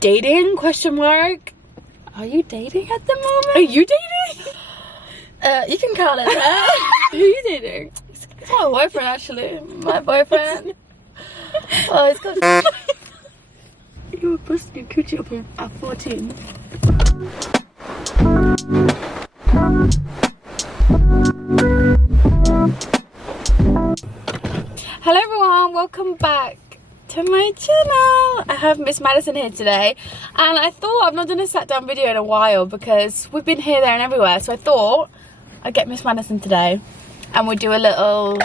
Dating? Question mark. Are you dating at the moment? Are you dating? You can call it that. Who are you dating? It's my boyfriend, actually. My boyfriend. Oh, it's good. You were busting your coochie up at 14. Hello everyone, welcome back to my channel. I have Miss Madison here today, and I thought I've not done a sat down video in a while because we've been here, there and everywhere, so I thought I'd get Miss Madison today and we'd do a little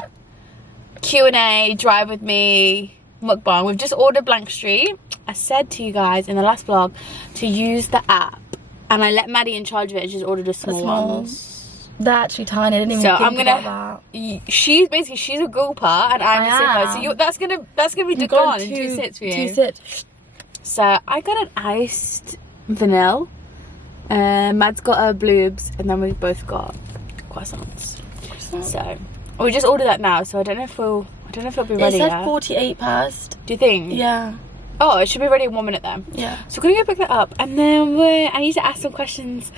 Q&A, drive with me, mukbang. We've just ordered Blank Street. I said to you guys in the last vlog to use the app, and I let Maddie in charge of it and she's ordered a small one. They're actually tiny. I didn't even think about that. She's a gulper and I'm a sipper, so that's gonna be gone in 2 sits for you. 2 sits. So I got an iced vanilla. Mad's got a bloobs, and then we've both got croissants. So we just ordered that now. So I don't know if it'll be ready. It said yet. 48 past. Do you think? Yeah. Oh, it should be ready in 1 minute then. Yeah. So we're gonna go pick that up, and then I need to ask some questions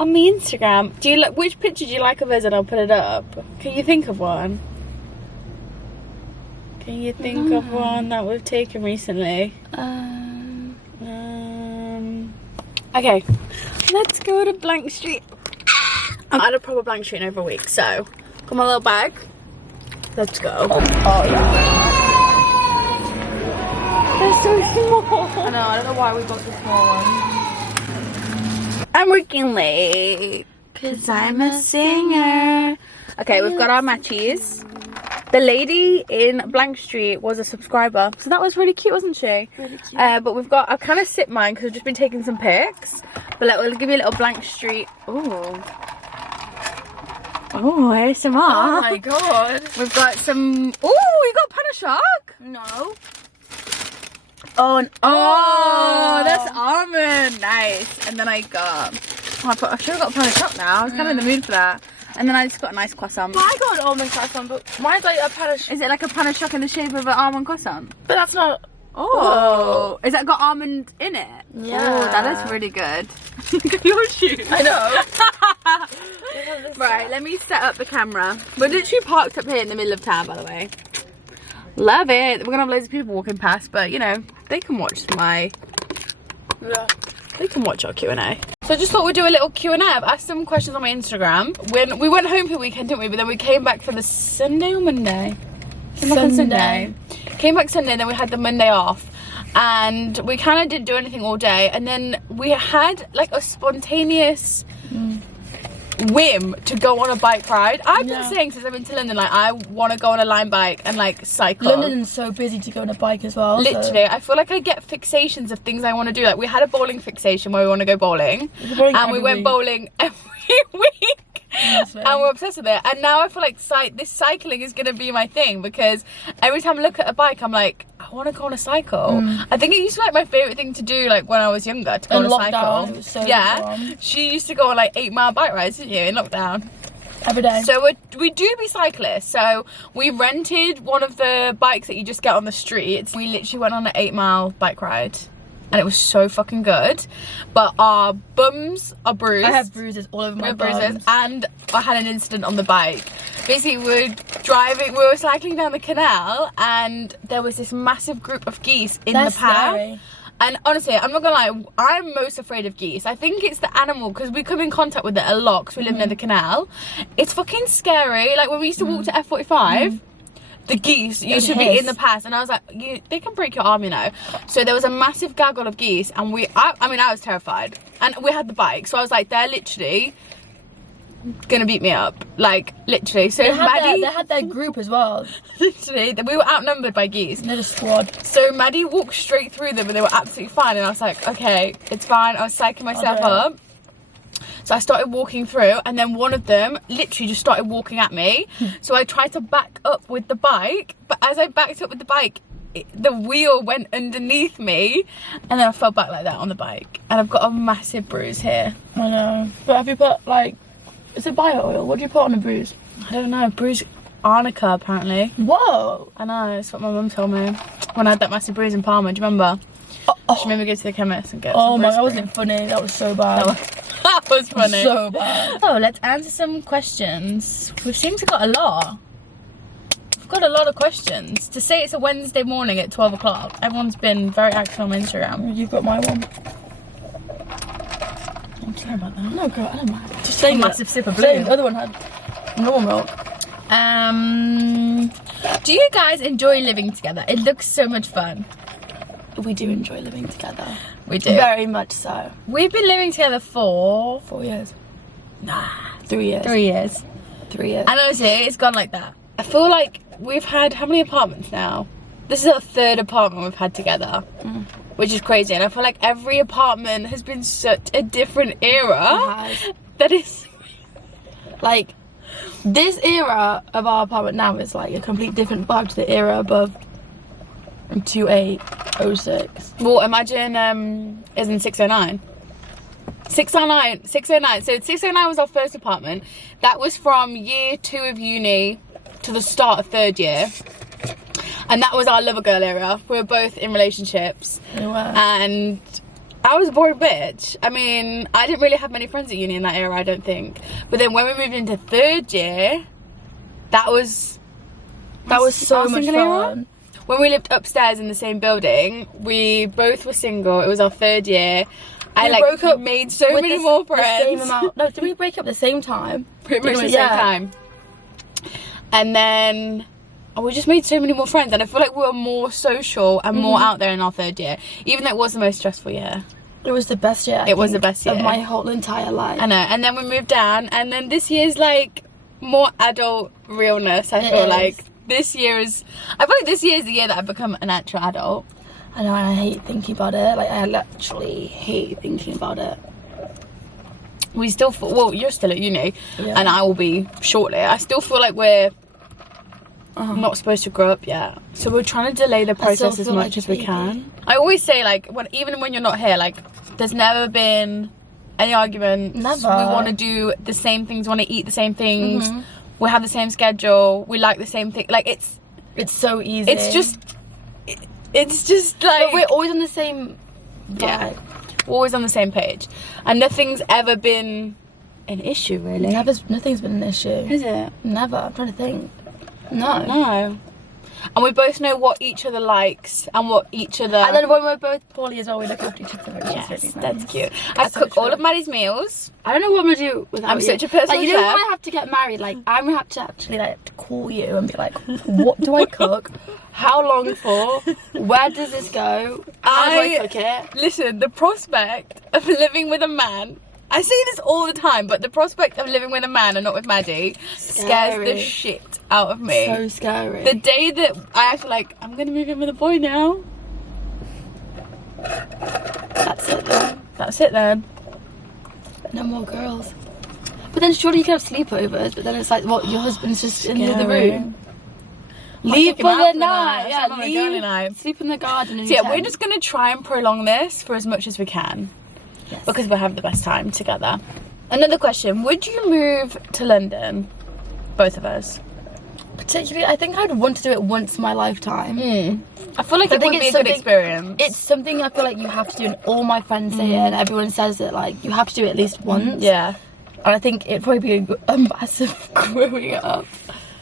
on my Instagram. Do you like, which picture do you like of us, and I'll put it up. Can you think of one? Can you think of one that we've taken recently? Okay, let's go to Blank Street. I've had a proper Blank Street in over a week, so got my little bag. Let's go. Oh yeah. They're so small. I know, I don't know why we got the small one. I'm working late because I'm a singer. Okay, we've got our matches. The lady in Blank Street was a subscriber, so that was really cute, wasn't she? Really cute. But we've got, I've kind of sipped mine because I've just been taking some pics. But we'll give you a little Blank Street. Ooh. Oh, ASMR. Oh my god. We've got some, oh, you got Panashock? No. Oh, that's almond. Nice. And then I got, I should have got Panashock now. I was kind of in the mood for that. And then I just got a nice croissant. I got an almond croissant, but mine's like a Panashock. Is it like a Panashock in the shape of an almond croissant? But that's not. Oh. Is that got almond in it? Yeah. Oh, that is really good. Look at your shoes. I know. Right, let me set up the camera. We're literally parked up here in the middle of town, by the way. Love it. We're gonna have loads of people walking past, but you know, they can watch they can watch our Q&A. So I just thought we'd do a little Q&A. I've asked some questions on my Instagram. When we went home for the weekend, didn't we? But then we came back for the Sunday or Monday? Sunday. Came back Sunday, then we had the Monday off. And we kind of didn't do anything all day. And then we had like a spontaneous whim to go on a bike ride. I've been saying since I've been to London, like, I want to go on a line bike and like cycle. London's so busy to go on a bike as well. Literally, so. I feel like I get fixations of things I want to do. Like, we had a bowling fixation where we want to go bowling, and we went bowling every week. Honestly. And we're obsessed with it. And now I feel like this cycling is going to be my thing, because every time I look at a bike, I'm like, I want to go on a cycle. I think it used to be like my favourite thing to do, like when I was younger, to go on a cycle. It was so fun. She used to go on like 8-mile bike rides, didn't you, in lockdown? Every day. So we do be cyclists. So we rented one of the bikes that you just get on the streets. We literally went on an 8-mile bike ride. And it was so fucking good, but our bums are bruised. I have bruises all over my bums. And I had an incident on the bike. Basically, we were cycling down the canal, and there was this massive group of geese in the path. Scary. And honestly, I'm not gonna lie, I'm most afraid of geese. I think it's the animal, because we come in contact with it a lot because we live near the canal. It's fucking scary. Like when we used to walk to F45, the geese used to be in the past, and I was like, they can break your arm, you know. So there was a massive gaggle of geese, and I mean, I was terrified. And we had the bike, so I was like, they're literally gonna beat me up, like literally. So they had their group as well. Literally, we were outnumbered by geese. They're a squad. So Maddie walked straight through them, and they were absolutely fine. And I was like, okay, it's fine. I was psyching myself up. So I started walking through, and then one of them literally just started walking at me. So I tried to back up with the bike, but as I backed up with the bike, the wheel went underneath me, and then I fell back like that on the bike. And I've got a massive bruise here. I know. But have you put, like, is it bio oil? What do you put on a bruise? I don't know. Bruise arnica, apparently. Whoa. I know. That's what my mum told me when I had that massive bruise in Palma. Do you remember? She made me go to the chemist and get. Oh my, that wasn't funny. That was so bad. That was funny. So bad. Oh, let's answer some questions. We've seemed to got a lot. We've got a lot of questions. To say it's a Wednesday morning at 12 o'clock, everyone's been very active on Instagram. You've got my one. I'm sorry about that. No, girl, I don't mind. Just take a massive sip of blue. The other one had normal milk. Do you guys enjoy living together? It looks so much fun. We do enjoy living together. We do. Very much so. We've been living together for 4 years. Nah, 3 years. 3 years. 3 years. And honestly, it's gone like that. I feel like we've had how many apartments now? This is our 3rd apartment we've had together, which is crazy. And I feel like every apartment has been such a different era. That is like, this era of our apartment now is like a complete different vibe to the era above. 2806. Well, imagine is in 609. 609. So 609 was our first apartment. That was from year 2 of uni to the start of 3rd year. And that was our lover girl era. We were both in relationships. We were. And I was a boring bitch. I mean, I didn't really have many friends at uni in that era, I don't think. But then when we moved into 3rd year, that was so much fun. When we lived upstairs in the same building, we both were single. It was our 3rd year. I broke up, made so many more friends. No, did we break up at the same time? Pretty much the same time. And then we just made so many more friends, and I feel like we were more social and more out there in our 3rd year, even though it was the most stressful year. It was the best year. It was the best year of my whole entire life. I know. And then we moved down, and then this year's like more adult realness. I feel like. This year is, I feel like this year is the year that I've become an actual adult. I know, and I hate thinking about it. Like, I literally hate thinking about it. We still feel, well, you're still at uni, and I will be shortly. I still feel like we're not supposed to grow up yet. So we're trying to delay the process as much as we can. I always say, like, even when you're not here, like, there's never been any arguments. Never. We want to do the same things, want to eat the same things. We have the same schedule. We like the same thing. Like, it's so easy. It's just like, but we're always on the same vibe. Yeah, we're always on the same page, and nothing's ever been an issue, really. Nothing's been an issue. Is it? Never. I'm trying to think. No. And we both know what each other likes and what each other. And then when we're both poorly as well, we look after each other. Yes, really nice. that's cute. I cook all of Maddie's meals. I don't know what I'm gonna do without you. I'm such a personal you know, chef. when I have to get married, like, I'm gonna have to actually like call you and be like, what do I cook? How long for? Where does this go? How do I cook it? Listen, the prospect of living with a man, I say this all the time, but the prospect of living with a man and not with Maddie scares the shit out of me. So scary. The day that I feel like I'm gonna move in with a boy now, that's it then. That's it then. No more girls. But then surely you can have sleepovers, but then it's like, what, your husband's just in the other room? Leave for the night. Yeah, leave. Sleep in the garden. So yeah, we're just gonna try and prolong this for as much as we can. Yes. Because we'll have the best time together. Another question, would you move to London? Both of us. Particularly, I think I'd want to do it once in my lifetime. I feel like it would be a good experience. It's something I feel like you have to do, and all my friends say it, and everyone says it, like, you have to do it at least once. Yeah. And I think it'd probably be a massive growing up.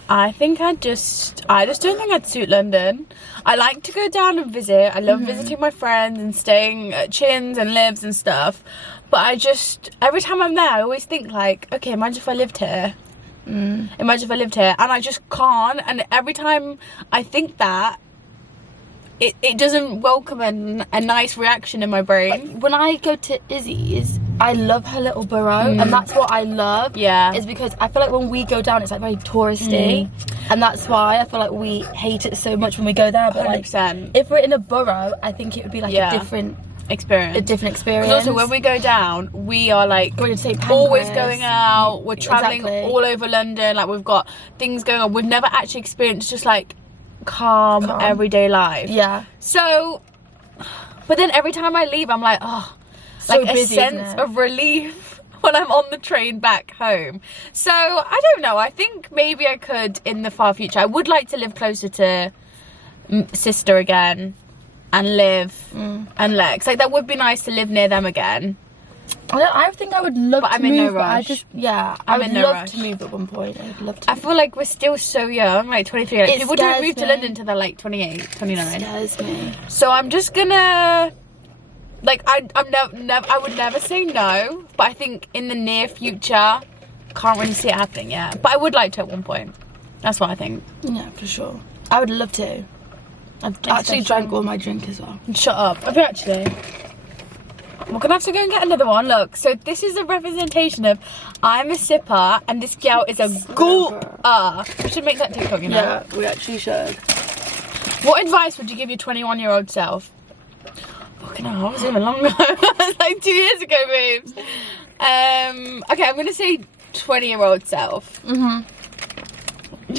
I just don't think I'd suit London. I like to go down and visit. I love visiting my friends and staying at Chins and Libs and stuff. But every time I'm there, I always think like, okay, imagine if I lived here. Imagine if I lived here. And I just can't. And every time I think that, it doesn't welcome a nice reaction in my brain. Like, when I go to Izzy's, I love her little borough, and that's what I love. Yeah. Is because I feel like when we go down, it's like very touristy, and that's why I feel like we hate it so much when we go there. But 100%. Like, if we're in a borough, I think it would be like a different experience. Because also when we go down, we are like going to St. Pancras, always going out. We're traveling all over London. Like, we've got things going on. We've never actually experienced just like calm everyday life. Yeah. So, but then every time I leave, I'm like, oh, so like busy, a sense of relief when I'm on the train back home. So I don't know. I think maybe I could in the far future. I would like to live closer to sister again. and Liv and Lex. Like, that would be nice to live near them again. I think I would love to I'm in move, no but I rush. just, I would love to move at one point. I would love to. I feel like we're still so young, like 23. Like, people don't move to me. London until they're like 28, 29. It scares me. So I'm just gonna, like, I would never say no, but I think in the near future, can't really see it happening yet. But I would like to at one point. That's what I think. Yeah, for sure. I would love to. I've actually drank all my drink as well. Shut up. Have you actually? We're gonna have to go and get another one. Look, so this is a representation of I'm a sipper and this gal is a gulper. We should make that TikTok, you know? Yeah, we actually should. What advice would you give your 21-year-old self? Fucking hell, that was even longer. That was like 2 years ago, babes. Okay, I'm gonna say 20-year-old self.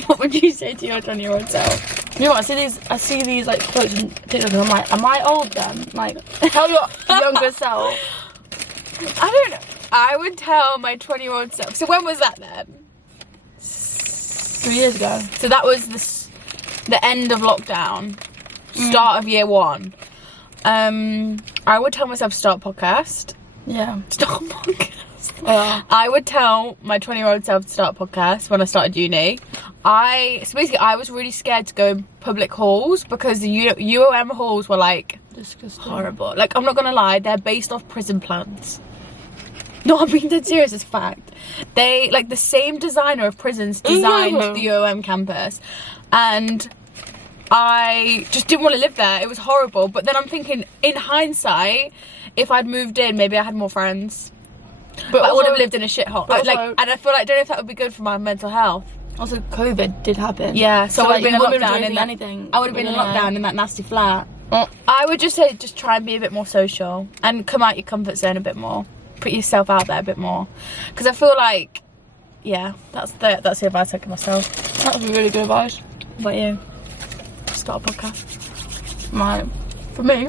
What would you say to your 20-year-old self? You know what, I see these like quotes on TikTok and I'm like, am I old then? Like, tell your younger self. I don't know. I would tell my 20-year-old self. So when was that then? 3 years ago. So that was the end of lockdown, start of year 1. I would tell myself start a podcast. Yeah. Start a podcast. I would tell my 20-year-old self to start a podcast when I started uni. So basically I was really scared to go in public halls because the UOM halls were like Disgusting. horrible. Like, I'm not gonna lie, they're based off prison plans. No, I'm being dead serious, it's fact. They, like, the same designer of prisons designed the UOM campus, and I just didn't want to live there. It was horrible. But then I'm thinking, in hindsight, if I'd moved in, maybe I had more friends. But I would have lived in a shithole. And I feel like, I don't know if that would be good for my mental health. Also, COVID did happen. Yeah, so I would have been in lockdown in anything. I would have been in lockdown in that nasty flat. I would just say, just try and be a bit more social and come out your comfort zone a bit more. Put yourself out there a bit more. Because I feel like, yeah, that's the advice I give myself. That was really good advice. What about you? Start a podcast. Right. For me?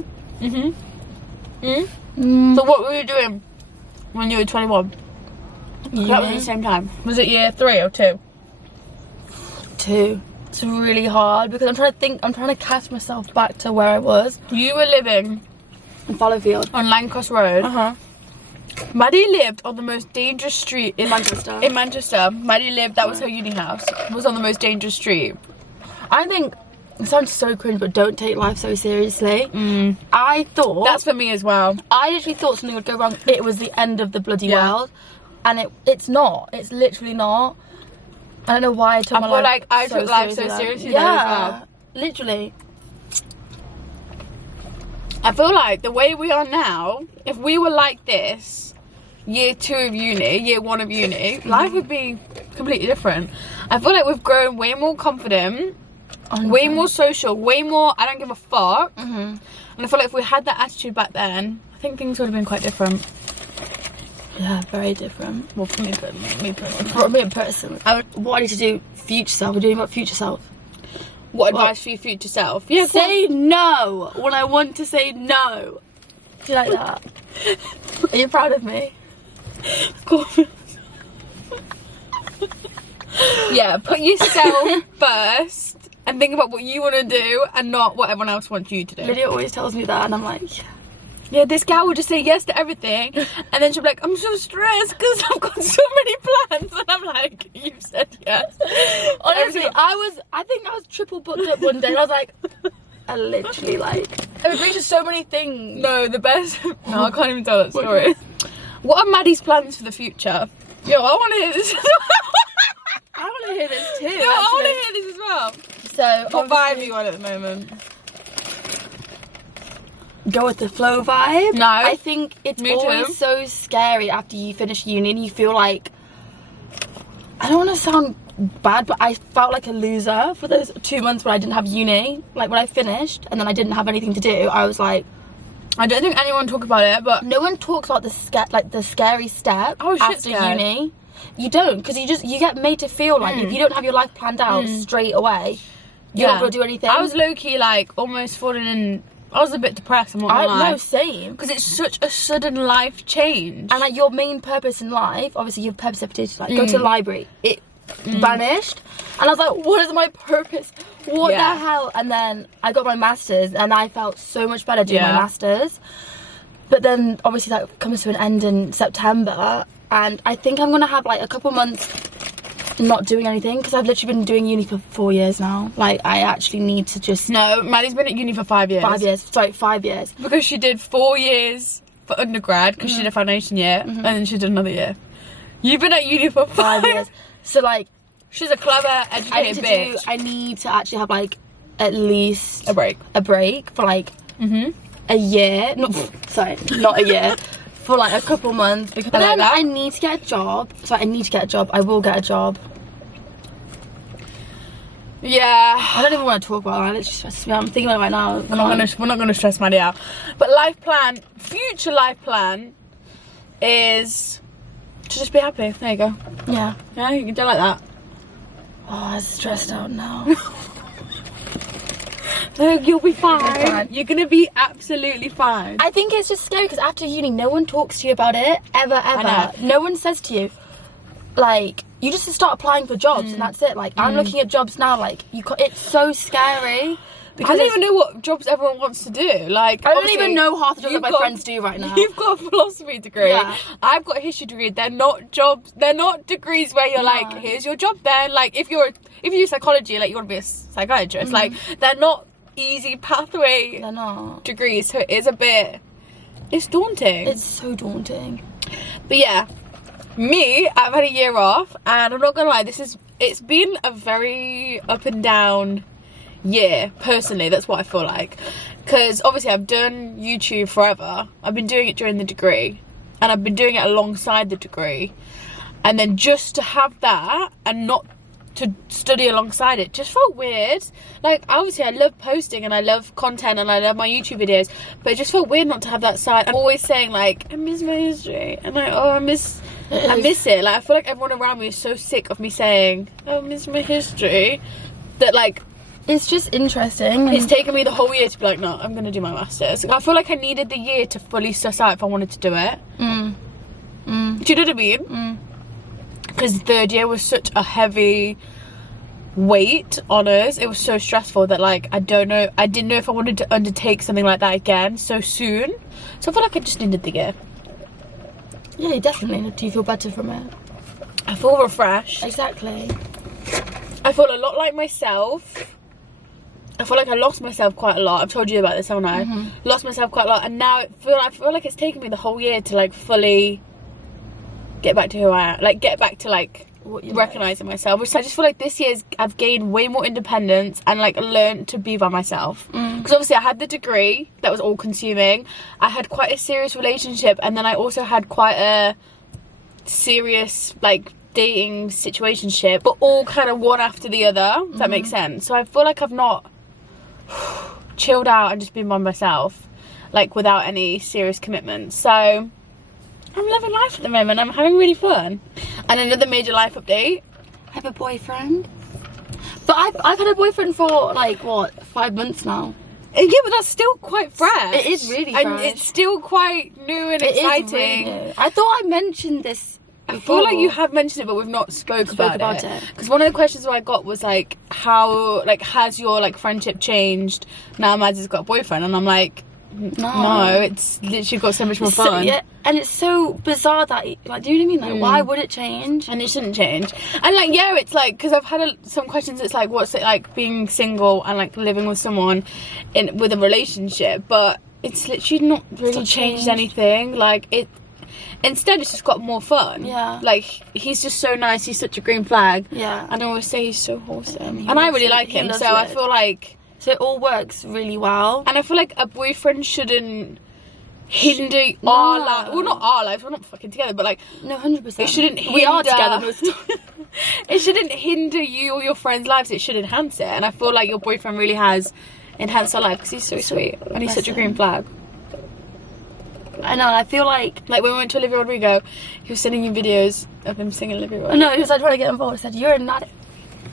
So what were you doing when you were 21? That was at the same time. Was it year 3 or 2? 2. It's really hard because I'm trying to cast myself back to where I was. You were living in Fallowfield on Lancross Road. Maddie lived on the most dangerous street in Manchester. In Manchester. Maddie lived, that was her uni house, was on the most dangerous street. I think, it sounds so cringe, but don't take life so seriously. I thought... That's for me as well. I literally thought something would go wrong. It was the end of the bloody world. And it's not. It's literally not. I don't know why I took my life I took life so seriously. Yeah, literally. I feel like the way we are now, if we were like this, year 2 of uni, year 1 of uni, life would be completely different. I feel like we've grown way more confident, way more social, way more I don't give a fuck. And I feel like if we had that attitude back then, I think things would have been quite different. Yeah, very different. Well, for me personally. For me personally. What I need to do, future self. We're doing about future self. What advice for your future self? Yeah, say no when I want to say no. Do you like that? Are you proud of me? Yeah, put yourself first and think about what you want to do and not what everyone else wants you to do. Lydia always tells me that and I'm like... Yeah, this gal will just say yes to everything and then she'll be like, I'm so stressed because I've got so many plans, and I'm like, you've said yes. Honestly, I think I was triple booked up one day and I was like, I literally like, I've agreed to so many things. No, the best, no, I can't even tell that story. What are Maddie's plans for the future? Yo, I want to hear this. I want to hear this too. Yo, I want to hear this as well. So, what vibe are you on at the moment? Go with the flow vibe. No. I think it's always so scary after you finish uni and you feel like, I don't want to sound bad, but I felt like a loser for those 2 months when I didn't have uni. Like when I finished and then I didn't have anything to do, I was like, I don't think anyone talk about it, but no one talks about the scary step after uni. You don't, because you get made to feel like if you don't have your life planned out straight away, you're not going to do anything. I was low-key like almost falling in. I was a bit depressed, I'm not gonna lie. No, same. Because it's such a sudden life change. And like your main purpose in life, obviously you have purpose to like go to the library. vanished. And I was like, what is my purpose? What the hell? And then I got my masters, and I felt so much better doing my masters. But then obviously that comes to an end in September, and I think I'm gonna have like a couple months not doing anything, because I've literally been doing uni for 4 years now. Like, I actually need to just... No, Maddie's been at uni for 5 years. 5 years, sorry, 5 years. Because she did 4 years for undergrad, because she did a foundation year, and then she did another year. You've been at uni for 5 years. So like, she's a clever, educated bitch. I need to actually have like at least a break for like a year. Sorry, not a year. For like a couple months, because then I need to get a job. So I need to get a job. I will get a job. Yeah. I don't even want to talk about that. It literally stresses me out. I'm thinking about it right now. We're not gonna stress Maddie out. But future life plan is to just be happy. There you go. Yeah. Yeah, you can do like that. Oh, I'm stressed out now. No, you'll be fine. You're gonna be absolutely fine. I think it's just scary because after uni, no one talks to you about it ever. No one says to you, like, you just start applying for jobs and that's it. Like, I'm looking at jobs now. Like, it's so scary. Because I don't even know what jobs everyone wants to do. Like, I don't even know half the jobs that my friends do right now. You've got a philosophy degree. Yeah. I've got a history degree. They're not jobs. They're not degrees where you're like, here's your job then. Like, if you do psychology, like, you want to be a psychiatrist. Like, they're not easy pathway degrees. So it is it's daunting. It's so daunting. But yeah, I've had a year off, and I'm not gonna lie, it's been a very up and down year personally. That's what I feel like, because obviously I've done YouTube forever. I've been doing it during the degree, and I've been doing it alongside the degree, and then just to have that and not to study alongside it just felt weird. Like, obviously I love posting and I love content and I love my YouTube videos, but it just felt weird not to have that side. I'm always saying like, I miss my history, and like, I miss it. Like, I feel like everyone around me is so sick of me saying, oh, I miss my history, that like, it's just interesting. It's taken me the whole year to be like, no, I'm gonna do my masters. I feel like I needed the year to fully suss out if I wanted to do it. Do you know what I mean? Because third year was such a heavy weight on us. It was so stressful that like, I didn't know if I wanted to undertake something like that again so soon. So I feel like I just needed the year. Yeah, definitely. Do you feel better from it? I feel refreshed. Exactly. I feel a lot like myself. I feel like I lost myself quite a lot. I've told you about this, haven't I? Lost myself quite a lot, and now I feel like it's taken me the whole year to like fully get back to who I am, like get back to like recognizing myself. Which I just feel like this year I've gained way more independence and like learned to be by myself. Because obviously I had the degree that was all consuming. I had quite a serious relationship, and then I also had quite a serious like dating situationship, but all kind of one after the other. If that makes sense. So I feel like I've not chilled out and just been by myself, like without any serious commitments. So I'm living life at the moment. I'm having really fun. And another major life update, I have a boyfriend. But I've had a boyfriend for like what, 5 months now. Yeah, but that's still quite fresh. It is really fresh. And it's still quite new and exciting. Really new. I thought I mentioned this before. I feel like you have mentioned it, but we've not spoke about it. Because one of the questions I got was like, how, like, has your like friendship changed now Mads has got a boyfriend? And I'm like, no, it's literally got so much more fun. Yeah, and it's so bizarre that, like, do you know what I mean? Like, why would it change? And it shouldn't change. And like, yeah, it's like, because I've had some questions. It's like, what's it like being single and like living with someone with a relationship? But it's literally not really changed anything. Like instead it's just got more fun. Yeah. Like, he's just so nice. He's such a green flag. Yeah. And I always say he's so wholesome. And I really like him. So I feel like. So it all works really well. And I feel like a boyfriend shouldn't hinder our lives. Well, not our lives. We're not fucking together. But like. No, 100%. It shouldn't hinder. We are together most of the time. It shouldn't hinder you or your friends' lives. It should enhance it. And I feel like your boyfriend really has enhanced our life because he's so sweet. And he's such a green flag. I know, I feel like when we went to Olivia Rodrigo, he was sending you videos of him singing Olivia Rodrigo. No, he was like trying to get involved. He said, you're not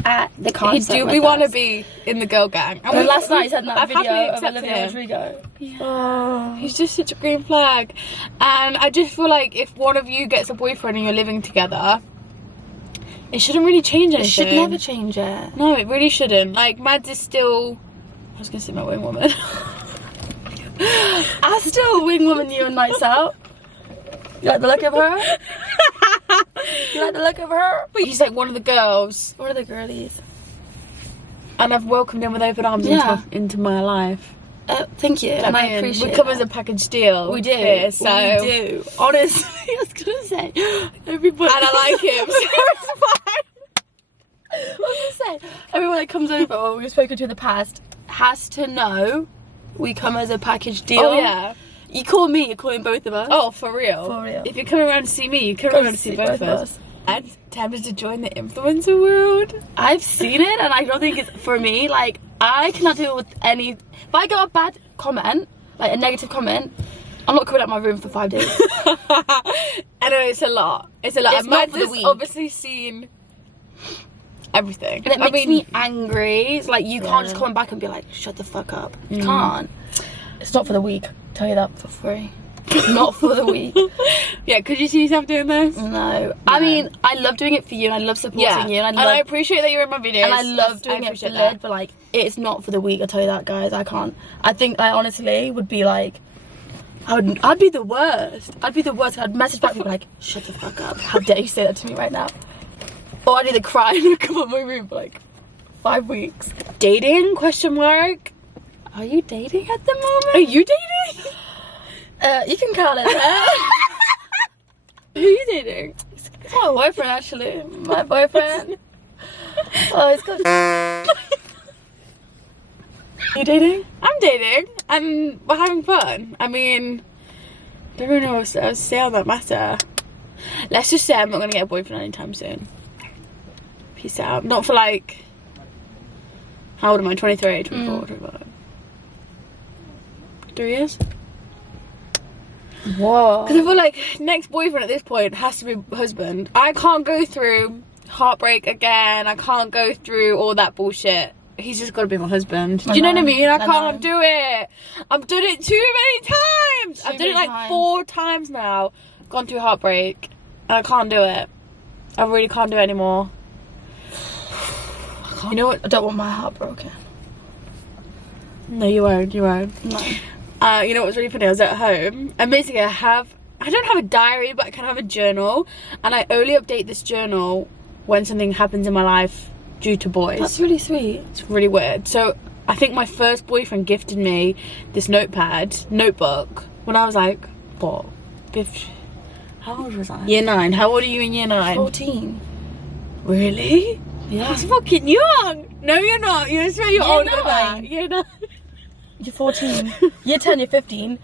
at the concert. We want to be in the girl gang. And last night he sent that video of Olivia Rodrigo. Yeah. Oh, he's just such a green flag. And I just feel like if one of you gets a boyfriend and you're living together, It shouldn't really change anything. It should never change it. No, it really shouldn't. Like, Mads is still... I was going to say my wing woman. I still wing woman you on nights out. You like the look of her? You like the look of her? But he's like one of the girls. What are the girlies? And I've welcomed him with open arms into my life. Thank you, and I appreciate it. We come as a package deal. We do. Here, so. We do. Honestly, I was gonna say everybody. And I like him, so it's fine. I was gonna say everyone that comes over, or we've spoken to in the past, has to know we come as a package deal. Oh yeah. You call me, you're calling both of us. Oh, for real. For real. If you're coming around to see me, you come around to see both of us. And time to join the influencer world. I've seen it, and I don't think it's for me. Like, I cannot deal with any. If I got a bad comment, like a negative comment, I'm not coming out of my room for 5 days. I know, it's a lot. It's a lot. It's not for the week. Obviously seen everything. And it makes me angry. It's like, you can't just come back and be like, shut the fuck up. You can't. It's not for the week. Tell you that for free. Not for the week. Yeah, could you see yourself doing this? No. I mean, I love doing it for you, and I love supporting you, and I appreciate that you're in my videos. And I love doing it for Lid, but like, it's not for the week. I tell you that, guys. I can't. I think I honestly would be like, I'd be the worst. I'd be the worst. I'd message back and be like, shut the fuck up. How dare you say that to me right now? Or I'd either cry and come out of my room for like 5 weeks. Dating? Question mark. Are you dating at the moment? Are you dating? You can call it that. Who are you dating? It's my boyfriend, actually. My boyfriend. Oh, it's good. You dating? I'm dating, and we're having fun. I mean, don't really know what to say on that matter. Let's just say I'm not gonna get a boyfriend anytime soon. Peace out. Not for like, how old am I? 23, 24, 25. 3 years? Whoa. Because I feel like next boyfriend at this point has to be husband. I can't go through heartbreak again. I can't go through all that bullshit. He's just got to be my husband. Do you know what I mean? I can't do it. I've done it too many times. I've done it like 4 times now. Gone through heartbreak. And I can't do it. I really can't do it anymore. You know what? I don't want my heart broken. No, you won't. You won't. No. You know what's really funny? I was at home, and basically I don't have a diary, but I kind of have a journal, and I only update this journal when something happens in my life due to boys. That's really sweet. It's really weird. So I think my first boyfriend gifted me this notebook, when I was like, what? 50? How old was I? Year 9. How old are you in year 9? 14. Really? Yeah. That's fucking young. No, you're not. You're older than that. You're not. You're 14. Year 10, you're 15.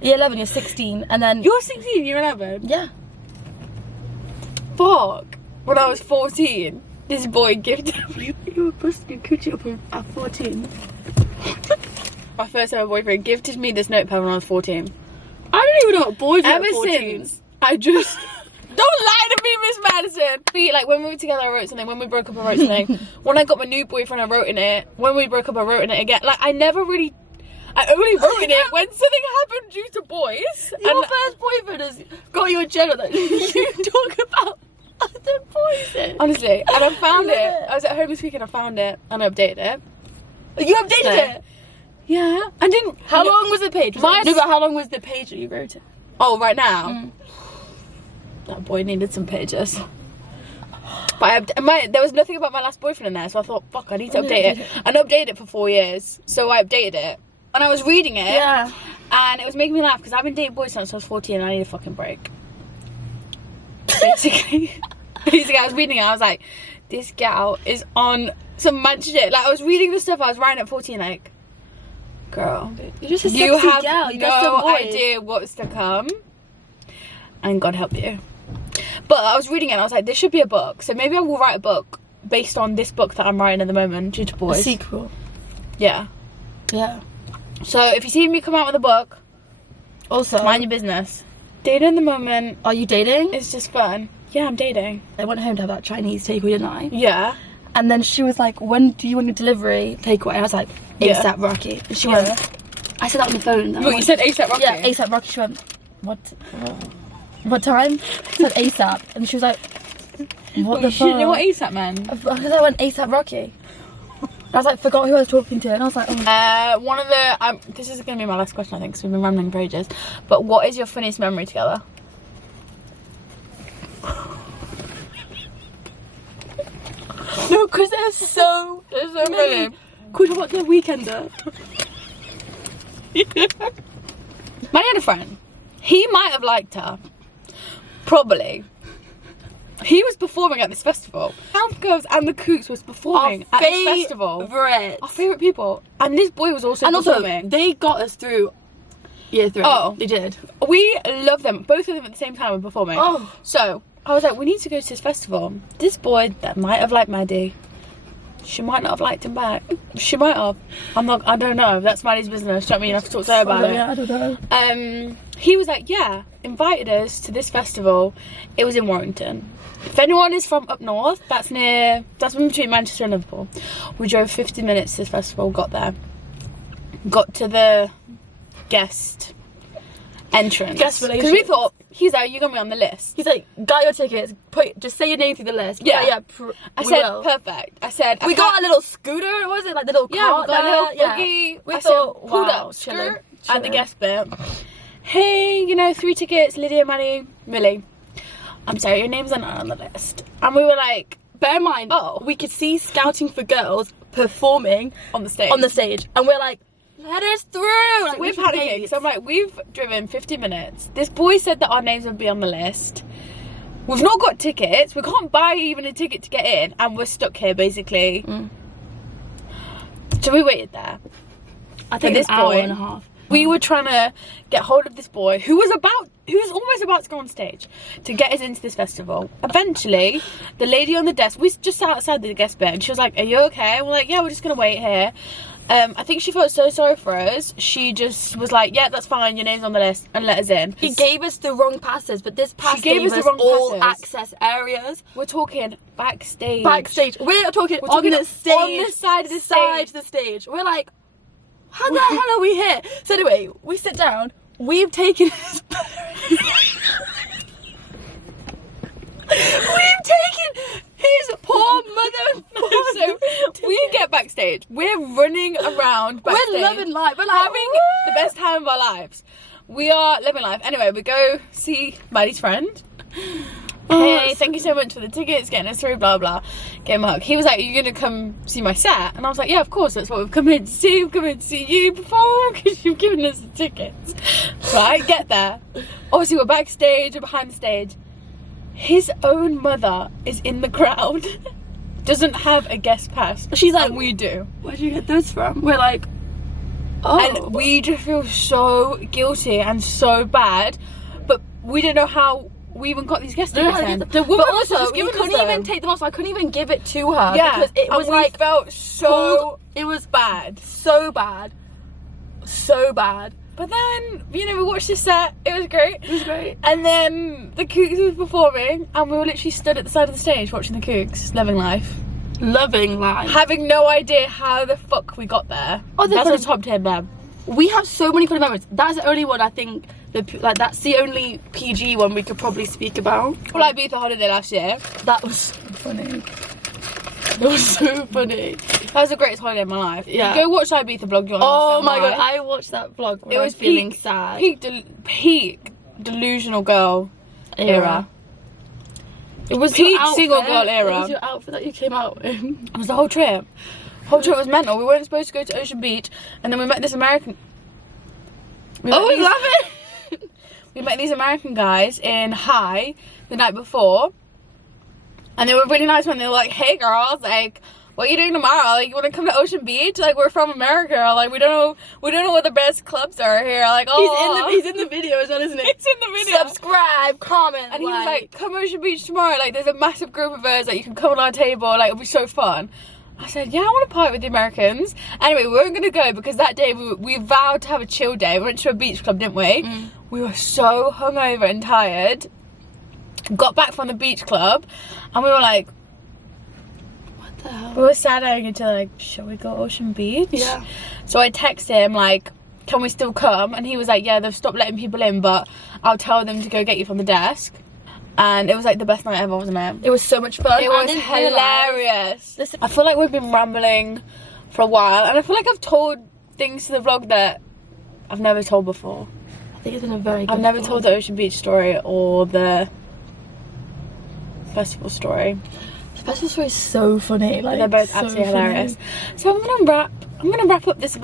Year 11, you're 16. And then... You're 16, you're 11? Yeah. Fuck. When I was 14, this boy gifted me... You were busting at 14. My first ever boyfriend gifted me this notepad when I was 14. I don't even know what boys Ever since, I just... Don't lie to me, Miss Madison. Like, when we were together, I wrote something. When we broke up, I wrote something. When I got my new boyfriend, I wrote in it. When we broke up, I wrote in it again. Like, I only wrote in it when something happened due to boys. Your first boyfriend has got you a journal that you talk about other boys in. Honestly. And I found it. I was at home this weekend, I found it. And I updated it. You updated it? Yeah. I didn't... How long was the page? No, but how long was the page that you wrote it? Oh, right now? That boy needed some pages. But there was nothing about my last boyfriend in there, so I thought, fuck, I need to update it. And updated it for 4 years, so I updated it. And I was reading it, and it was making me laugh, because I've been dating boys since I was 14, and I need a fucking break. Basically, I was reading it, I was like, this gal is on some mad shit. Like, I was reading the stuff I was writing at 14, like, girl, you're just a sexy you have gal. You no idea what's to come, and God help you. But I was reading it and I was like, this should be a book. So maybe I will write a book based on this book that I'm writing at the moment, due to boys. A sequel. Yeah. Yeah. So if you see me come out with a book, also mind your business. Dating at the moment. Are you dating? It's just fun. Yeah, I'm dating. I went home to have that Chinese takeaway, didn't I? Yeah. And then she was like, when do you want your delivery takeaway? I was like, ASAP Rocky. And she went, I said that on the phone. What, you said ASAP Rocky? Yeah, ASAP Rocky. She went, what time? I said ASAP. And she was like, What the fuck? You didn't know what ASAP meant? Because I went ASAP Rocky. I was like, forgot who I was talking to, and I was like, oh. One of the, this is going to be my last question, I think, because we've been rambling for ages. But what is your funniest memory together? No, because there's so many. Could you watch the Weekender? Manny had a friend. He might have liked her. Probably. He was performing at this festival. Health Girls and the Kooks was performing at this festival. Our favourite people. And this boy was also performing. Also, they got us through year 3. Oh. They did. We love them. Both of them at the same time were performing. Oh. So, I was like, we need to go to this festival. This boy that might have liked Maddie. She might not have liked him back. She might have. I don't know. That's Maddie's business. Do you know what I mean? You have to talk to her about it. Yeah, I don't know. He was like, yeah, invited us to this festival. It was in Warrington. If anyone is from up north, that's between Manchester and Liverpool. We drove 50 minutes to this festival, got there. Got to the guest entrance. Guest relations. Because we thought, he's like, you're going to be on the list. He's like, got your tickets, just say your name through the list. Yeah. I said, perfect. I said, we got a little scooter, was it? Like the little cart? Yeah, we got a little buggy. We thought, pulled wow, up, skirt, at the guest bit. Hey, 3 tickets, Lydia, Manny, Millie. I'm sorry, your name's not on the list. And we were like, bear in mind, we could see Scouting for Girls performing on the stage. And we're like, let us through. Like, we're panicking. So I'm like, we've driven 50 minutes. This boy said that our names would be on the list. We've not got tickets. We can't buy even a ticket to get in. And we're stuck here, basically. So we waited there. I think this an hour boy and a half. We were trying to get hold of this boy who was almost about to go on stage to get us into this festival. Eventually, the lady on the desk, we just sat outside the guest bed, and she was like, are you okay? And we're like, yeah, we're just gonna wait here. I think she felt so sorry for us. She just was like, yeah, that's fine, your name's on the list, and let us in. He gave us the wrong passes, but this pass gave us all access areas. We're talking backstage. We're talking on the stage. On the side of the stage. We're like, how the hell are we here? So anyway, we sit down. We've taken his poor mother. So we get backstage. We're running around backstage. We're loving life. We're like, having the best time of our lives. We are living life. Anyway, we go see Maddie's friend. Hey, thank you so much for the tickets, getting us through, blah blah. Gave him a hug. He was like, are you gonna come see my set? And I was like, yeah, of course, that's what we've come in to see. We've come in to see you perform because you've given us the tickets. Right, get there. Obviously we're backstage, we're behind the stage. His own mother is in the crowd. Doesn't have a guest pass. She's like, and we do. Where'd you get those from? We're like, oh. And we just feel so guilty and so bad, but we don't know how we even got these guest tickets in. But also, we couldn't even take them off, so I couldn't even give it to her. Yeah, because it was like, felt so it was bad. So bad. But then, we watched this set. It was great. It was great. And then the Kooks was performing, and we were literally stood at the side of the stage watching the Kooks, loving life. Having no idea how the fuck we got there. Oh, that's a top 10, man. We have so many funny memories. That's the only one I think, that's the only PG one we could probably speak about. Well, Ibiza holiday last year. That was so funny. That was so funny. That was the greatest holiday of my life. Yeah. Go watch the Ibiza vlog. Oh my god, I watched that vlog when I was feeling sad. Peak delusional girl era. It was peak single girl era. It was your outfit that you came out in. It was the whole trip. Whole trip was mental. We weren't supposed to go to Ocean Beach, and then we met this American. We love it. We met these American guys in High the night before, and they were really nice when they were like, "Hey girls, like, what are you doing tomorrow? Like, you want to come to Ocean Beach? Like, we're from America. Like, we don't know what the best clubs are here. Like, oh, he's in the video as well, isn't he? He's in the video. Subscribe, comment, and he was like, come Ocean Beach tomorrow. Like, there's a massive group of us. Like, you can come on our table. Like, it'll be so fun. I said, yeah, I want to party with the Americans. Anyway, we weren't going to go because that day we vowed to have a chill day. We went to a beach club, didn't we? We were so hungover and tired. Got back from the beach club and we were like, what the hell? We were sat-eyeing each other like, shall we go Ocean Beach? Yeah. So I texted him like, can we still come? And he was like, yeah, they've stopped letting people in, but I'll tell them to go get you from the desk. and it was like the best night ever, wasn't it? It was so much fun. It was hilarious. I feel like we've been rambling for a while, and I feel like I've told things to the vlog that I've never told before. I think it's been a very good I've never vlog. told the Ocean Beach story or the festival story. The festival story is so funny. Like, they're both so absolutely funny. hilarious. So I'm gonna wrap up this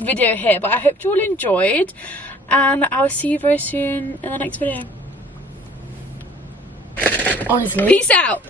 video here, but I hope you all enjoyed, and I'll see you very soon in the next video. Honestly. Peace out.